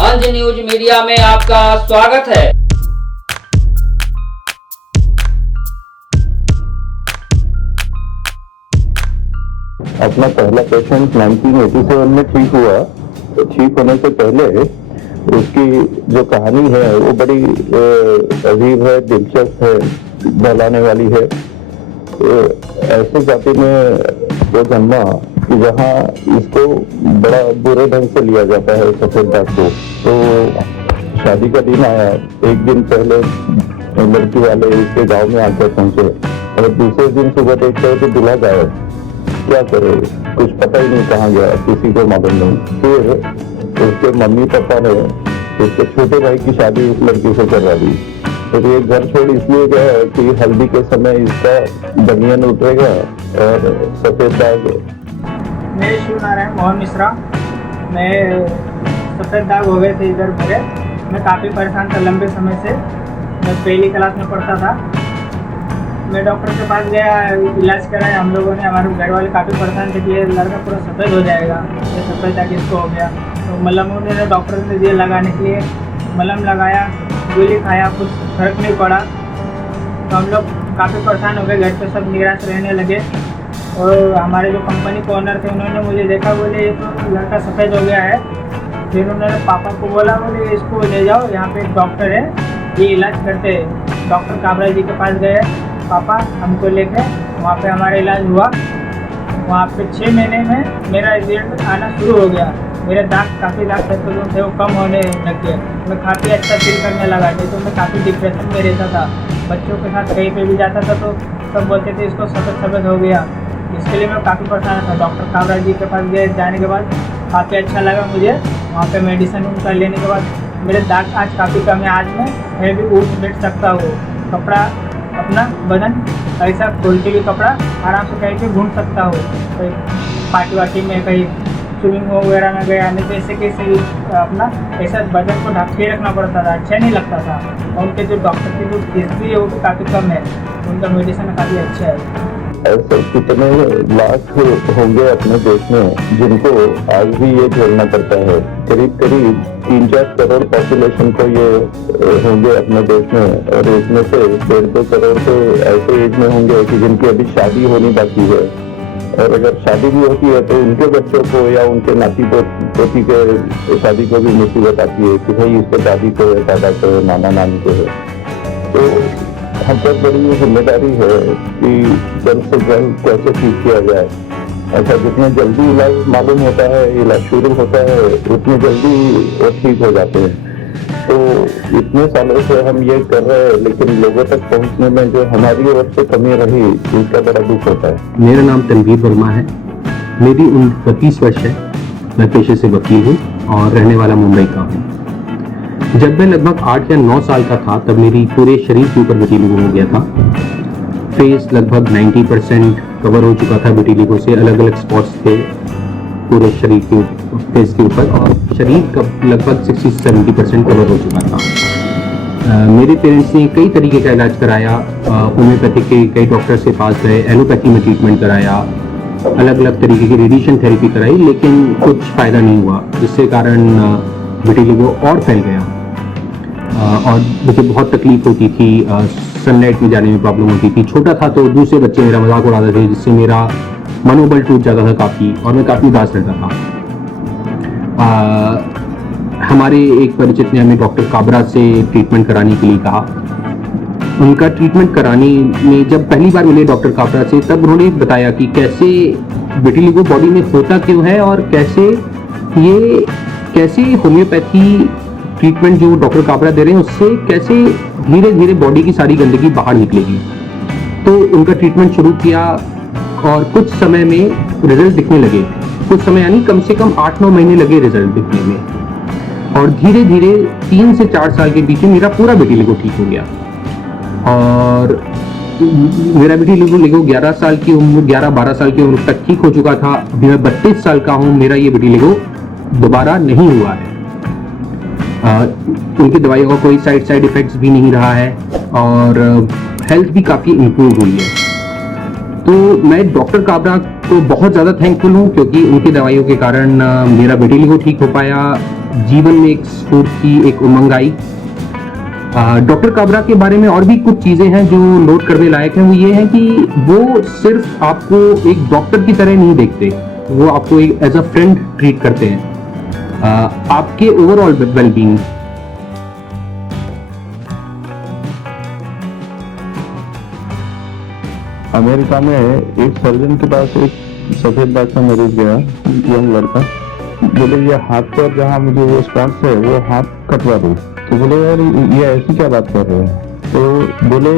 अंज news media में आपका स्वागत है। अपना पहला पेशेंट 1987 में ठीक हुआ। तो ठीक होने से पहले उसकी जो कहानी है वो बड़ी अजीब है, दिलचस्प है, बहलाने वाली है। तो ऐसी जाति में वो जन्मा कि जहाँ इसको बड़ा बुरे ढंग से लिया जाता है सफेद दाग को। तो शादी का दिन आया, एक दिन पहले लड़की वाले इसके गांव में आकर पहुंचे और दूसरे दिन सुबह देखते हैं कि दूल्हा गायब। क्या करे, कुछ पता ही नहीं कहाँ गया, किसी को मालूम नहीं। फिर उसके मम्मी पापा ने उसके छोटे भाई की शादी उस लड़की से करवा दी। तो ये घर छोड़ इसलिए गया कि हल्दी के समय इसका बनियान उतरेगा और सफेद दाग। मैं शिव नारायण मोहन मिश्रा। मैं सफेद दाग हो गए थे इधर मेरे। मैं काफ़ी परेशान था लंबे समय से। मैं पहली क्लास में पढ़ता था। मैं डॉक्टर के पास गया, इलाज कराया हम लोगों ने। हमारे घर वाले काफ़ी परेशान थे कि ये लड़का पूरा सफ़ेद हो जाएगा, ये सफ़ेद दाग इसको हो गया। तो मलम उन्होंने डॉक्टर ने दिए लगाने के लिए। मलम लगाया, गोली खाया, कुछ फर्क नहीं पड़ा। तो हम लोग काफ़ी परेशान हो गए, घर पे सब निराश रहने लगे। और हमारे जो कंपनी के ओनर थे उन्होंने मुझे देखा, बोले ये तो लड़का सफ़ेद हो गया है। फिर उन्होंने पापा को बोला, बोले इसको ले जाओ, यहाँ पे एक डॉक्टर है, ये इलाज करते हैं। डॉक्टर काबरा जी के पास गए पापा हमको लेके। वहाँ पे हमारा इलाज हुआ। वहाँ पे 6 महीने में मेरा रिजल्ट आना शुरू हो गया। मेरे दाग काफ़ी दाग थे वो कम होने लग गए। मैं काफ़ी अच्छा फील करने लगा। नहीं तो मैं काफ़ी डिप्रेशन में रहता था। बच्चों के साथ कहीं पे भी जाता था तो सब बोलते थे इसको सफ़ेद हो गया। इसके लिए मैं काफ़ी परेशान था। डॉक्टर काबरा जी के पास गए, जाने के बाद काफ़ी अच्छा लगा मुझे। वहाँ पे मेडिसिन उनका लेने के बाद मेरे दाग आज काफ़ी कम है। आज मैं भी उठ बैठ सकता हूँ। कपड़ा अपना बदन ऐसा खोल के भी कपड़ा आराम से कहीं पे घूम सकता हूँ। कहीं पार्टी वार्टी में, कहीं स्विमिंग वगैरह में गया, नहीं तो ऐसे कैसे अपना ऐसा बदन को ढक के रखना पड़ता था, अच्छा नहीं लगता था। और उनके जो डॉक्टर की जो फीस भी है वो भी काफ़ी कम है। उनका मेडिसिन काफ़ी अच्छा है। ऐसे कितने लाख होंगे अपने देश में जिनको आज भी ये झेलना पड़ता है। करीब 3-4 करोड़ पॉपुलेशन को ये होंगे अपने देश में। और इसमें से 1.5-2 करोड़ तो ऐसे एज में होंगे कि जिनकी अभी शादी होनी बाकी है। और अगर शादी भी होती है तो उनके बच्चों को या उनके नाती पोती के शादी को भी मुसीबत आती है कि भाई इसके दादी को है, दादा को है, नाना नानी को है। तो हम पर बड़ी जिम्मेदारी है कि जल्द से जल्द कैसे ठीक किया जाए। ऐसा जितने जल्दी इलाज मालूम होता है, इलाज शुरू होता है, उतनी जल्दी वो ठीक हो जाते हैं। तो इतने सालों से हम ये कर रहे हैं, लेकिन लोगों तक पहुंचने में जो हमारी ओर से कमी रही, इसका बड़ा दुख होता है। मेरा नाम तनवीर वर्मा है। मेरी उम्र 32 वर्ष है। मैं पेशे से वकील हूँ और रहने वाला मुंबई का हूँ। जब मैं लगभग 8 या 9 साल का था तब मेरी पूरे शरीर के ऊपर विटिलिगो हो गया था। फेस लगभग 90% कवर हो चुका था विटिलिगो से। अलग अलग स्पॉट्स थे पूरे शरीर के फेस के ऊपर और शरीर का लगभग 60-70% कवर हो चुका था। मेरे पेरेंट्स ने कई तरीके का इलाज कराया। होम्योपैथिक के कई डॉक्टर से पास गए, एलोपैथी में ट्रीटमेंट कराया, अलग अलग तरीके की रेडिएशन थेरेपी कराई, लेकिन कुछ फ़ायदा नहीं हुआ, जिससे कारण विटिलिगो और फैल गया। और मुझे बहुत तकलीफ होती थी। सनलाइट में जाने में प्रॉब्लम होती थी। छोटा था तो दूसरे बच्चे मेरा मजाक उड़ाते थे, जिससे मेरा मनोबल टूट जाता था काफ़ी और मैं काफ़ी उदास रहता था। हमारे एक परिचित ने हमें डॉक्टर काबरा से ट्रीटमेंट कराने के लिए कहा। उनका ट्रीटमेंट कराने में जब पहली बार मिले डॉक्टर काबरा से, तब उन्होंने बताया कि कैसे विटिलिगो बॉडी में होता क्यों है और कैसे होम्योपैथी ट्रीटमेंट जो डॉक्टर काबरा दे रहे हैं उससे कैसे धीरे धीरे बॉडी की सारी गंदगी बाहर निकलेगी। तो उनका ट्रीटमेंट शुरू किया और कुछ समय में रिजल्ट दिखने लगे। कुछ समय यानी कम से कम 8-9 महीने लगे रिजल्ट दिखने में। और धीरे धीरे 3 से 4 साल के बीच में मेरा पूरा विटिलिगो ठीक हो गया। और मेरा विटिलिगो 11 साल की उम्र, 11-12 साल की उम्र तक ठीक हो चुका था। अभी मैं 32 साल का हूँ, मेरा ये विटिलिगो दोबारा नहीं हुआ है। उनकी दवाइयों का कोई साइड इफेक्ट्स भी नहीं रहा है और हेल्थ भी काफ़ी इम्प्रूव हुई है। तो मैं डॉक्टर काबरा तो बहुत ज़्यादा थैंकफुल हूँ क्योंकि उनकी दवाइयों के कारण मेरा विटिलिगो ठीक हो पाया, जीवन में एक स्फूर्ति, एक उमंग आई। डॉक्टर काबरा के बारे में और भी कुछ चीज़ें हैं जो नोट करने लायक हैं। वो ये है कि वो सिर्फ आपको एक डॉक्टर की तरह नहीं देखते, वो आपको एक एज अ फ्रेंड ट्रीट करते हैं, आपके ओवरऑल वेलबींग। अमेरिका में एक सर्जन के पास एक सफेद दाग का मरीज गया, यंग लड़का। बोले ये हाथ पर जहाँ मुझे वो स्पॉट्स है वो हाथ कटवा दो। तो बोले यार ये ऐसी क्या बात कर रहे हैं? तो बोले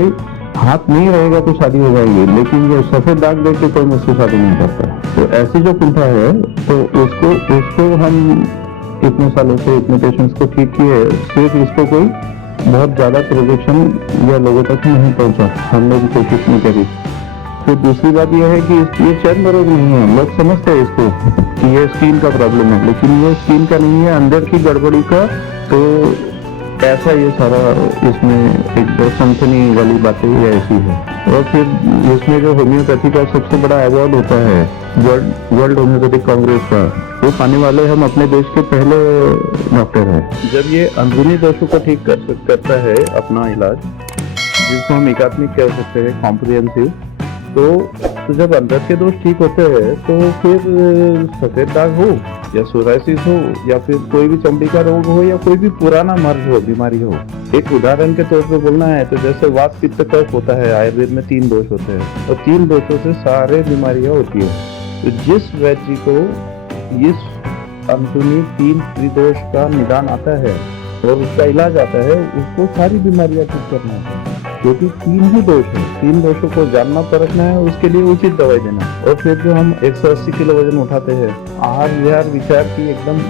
हाथ नहीं रहेगा तो शादी हो जाएगी, लेकिन ये सफेद दाग देख के कोई मुझसे शादी नहीं करता। तो ऐसी जो कुंठा है तो उसको हम इतने सालों से इतने पेशेंट्स को ठीक किए, सिर्फ इसको कोई बहुत ज्यादा प्रोजेक्शन या लोगों तक नहीं पहुंचा, हमने भी कोशिश नहीं करी। तो दूसरी बात यह है कि ये चर्म रोग नहीं है, लोग समझते हैं इसको कि ये स्किन का प्रॉब्लम है, लेकिन ये स्किन का नहीं है, अंदर की गड़बड़ी का। तो ऐसा ये सारा इसमें एक सनसनी वाली बातें ये ऐसी है। और फिर इसमें जो होम्योपैथी का सबसे बड़ा अवार्ड होता है वर्ल्ड होम्योपैथिक कांग्रेस का, वो पाने वाले हम अपने देश के पहले डॉक्टर हैं। जब ये अंदरूनी दोषों को ठीक करता है अपना इलाज, जिसको हम एकात्मिक कह सकते हैं, कॉम्प्रिहेंसिव, तो जब अंदर के दोष ठीक होते हैं तो फिर सफेद दाग हो या सोराइसिस हो या फिर कोई भी चमड़ी का रोग हो या कोई भी पुराना मर्ज हो, बीमारी हो। एक उदाहरण के तौर पे बोलना है तो जैसे वात पित्त कफ होता है, आयुर्वेद में 3 दोष होते हैं और 3 दोषों से सारे बीमारियां होती है। तो जिस व्यक्ति को इस अंदरूनी 3 त्रिदोष का निदान आता है और उसका इलाज आता है, उसको सारी बीमारियां ठीक करना होता है, क्योंकि 3 ही दोष है। 3 दोषों को जानना परखना है, उसके लिए उचित दवाई देना। और फिर जो हम 180 किलो वजन उठाते हैं, आहार विहार विचार की एकदम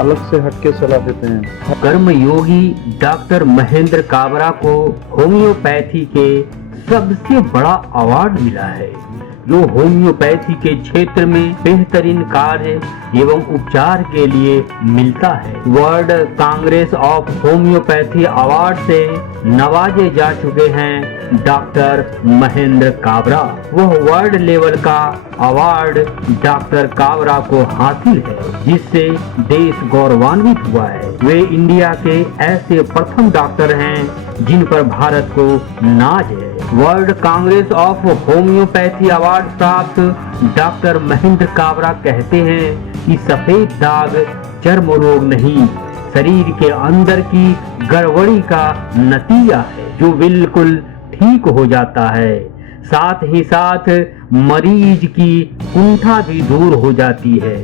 अलग से हटके सलाह देते हैं। कर्मयोगी डॉक्टर महेंद्र काबरा को होम्योपैथी के सबसे बड़ा अवार्ड मिला है, जो होम्योपैथी के क्षेत्र में बेहतरीन कार्य एवं उपचार के लिए मिलता है। World Congress of homeopathy award से नवाजे जा चुके हैं डॉक्टर महेंद्र काबरा। वह वर्ल्ड लेवल का अवार्ड डॉक्टर काबरा को हासिल है, जिससे देश गौरवान्वित हुआ है। वे इंडिया के ऐसे प्रथम डॉक्टर हैं जिन पर भारत को नाज है। World Congress of homeopathy award प्राप्त डॉक्टर महेंद्र काबरा कहते हैं कि सफेद दाग चर्म रोग नहीं, शरीर के अंदर की गड़बड़ी का नतीजा है, जो बिल्कुल ठीक हो जाता है। साथ ही साथ मरीज की कुंठा भी दूर हो जाती है।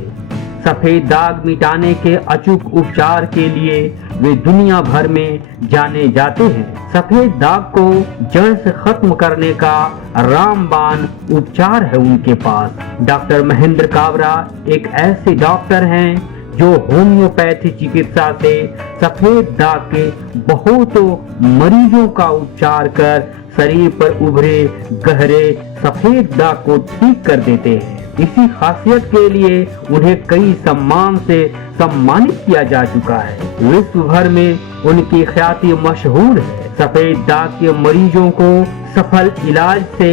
सफेद दाग मिटाने के अचूक उपचार के लिए वे दुनिया भर में जाने जाते हैं। सफेद दाग को जड़ से खत्म करने का रामबाण उपचार है उनके पास। डॉक्टर महेंद्र काबरा एक ऐसे डॉक्टर हैं जो होम्योपैथी चिकित्सा से सफेद दाग के बहुतों मरीजों का उपचार कर शरीर पर उभरे गहरे सफेद दाग को ठीक कर देते हैं। इसी खासियत के लिए उन्हें कई सम्मान से सम्मानित किया जा चुका है। विश्व भर में उनकी ख्याति मशहूर है। सफेद दाग के मरीजों को सफल इलाज से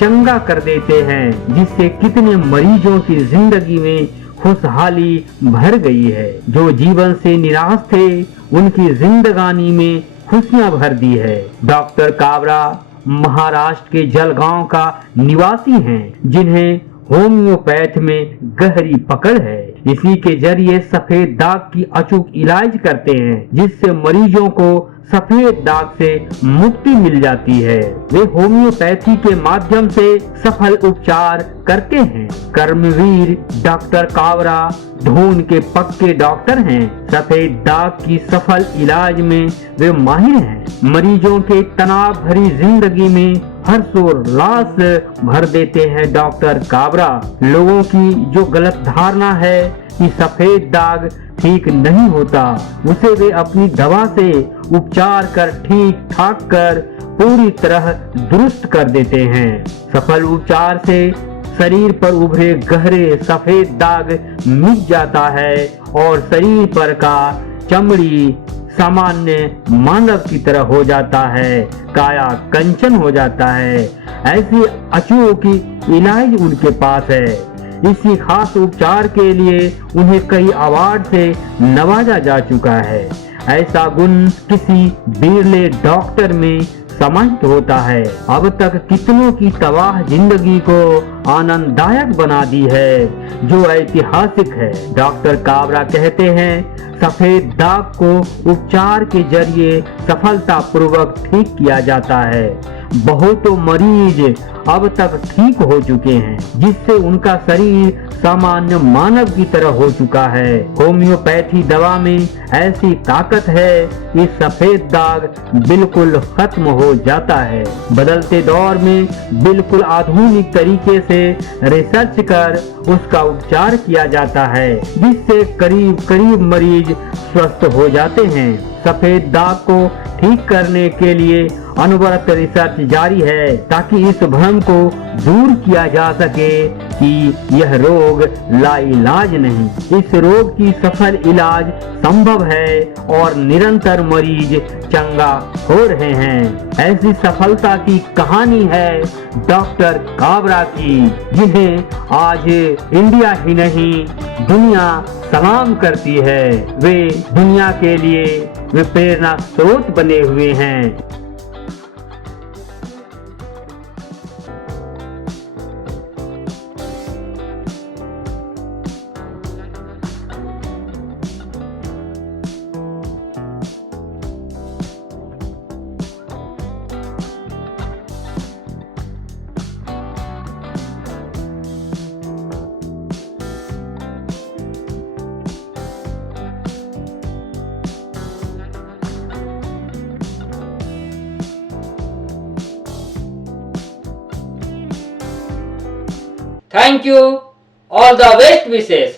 चंगा कर देते हैं, जिससे कितने मरीजों की जिंदगी में खुशहाली भर गई है। जो जीवन से निराश थे, उनकी जिंदगानी में खुशियां भर दी है। डॉक्टर काबरा महाराष्ट्र के जलगांव का निवासी हैं, जिन्हें होम्योपैथ में गहरी पकड़ है। इसी के जरिए सफेद दाग की अचूक इलाज करते हैं, जिससे मरीजों को सफेद दाग से मुक्ति मिल जाती है। वे होम्योपैथी के माध्यम से सफल उपचार करते हैं। कर्मवीर डॉक्टर काबरा ढूंढ के पक्के डॉक्टर हैं। सफेद दाग की सफल इलाज में वे माहिर हैं। मरीजों के तनाव भरी जिंदगी में हर्षोल्लास भर देते हैं डॉक्टर काबरा। लोगों की जो गलत धारणा है कि सफेद दाग ठीक नहीं होता, उसे वे अपनी दवा से उपचार कर ठीक ठाक कर पूरी तरह दुरुस्त कर देते हैं। सफल उपचार से शरीर पर उभरे गहरे सफेद दाग मिट जाता है और शरीर पर का चमड़ी सामान्य मानव की तरह हो जाता है, काया कंचन हो जाता है। ऐसी अचूक की इलाज उनके पास है। इसी खास उपचार के लिए उन्हें कई अवार्ड से नवाजा जा चुका है। ऐसा गुण किसी बिरले डॉक्टर में समाहित होता है। अब तक कितनों की तबाह जिंदगी को आनंददायक बना दी है, जो ऐतिहासिक है। डॉक्टर काबरा कहते हैं, सफेद दाग को उपचार के जरिए सफलतापूर्वक ठीक किया जाता है। बहुतों मरीज अब तक ठीक हो चुके हैं, जिससे उनका शरीर सामान्य मानव की तरह हो चुका है। होम्योपैथी दवा में ऐसी ताकत है कि सफेद दाग बिल्कुल खत्म हो जाता है। बदलते दौर में बिल्कुल आधुनिक तरीके से रिसर्च कर उसका उपचार किया जाता है, जिससे करीब करीब मरीज स्वस्थ हो जाते हैं। सफेद दाग को ठीक करने के लिए अनवरत रिसर्च जारी है, ताकि इस भ्रम को दूर किया जा सके कि यह रोग लाइलाज नहीं। इस रोग की सफल इलाज संभव है और निरंतर मरीज चंगा हो रहे हैं। ऐसी सफलता की कहानी है डॉक्टर काबरा की, जिन्हें आज इंडिया ही नहीं दुनिया सलाम करती है। वे दुनिया के लिए वे प्रेरणा स्रोत बने हुए हैं। Thank you. All the best wishes.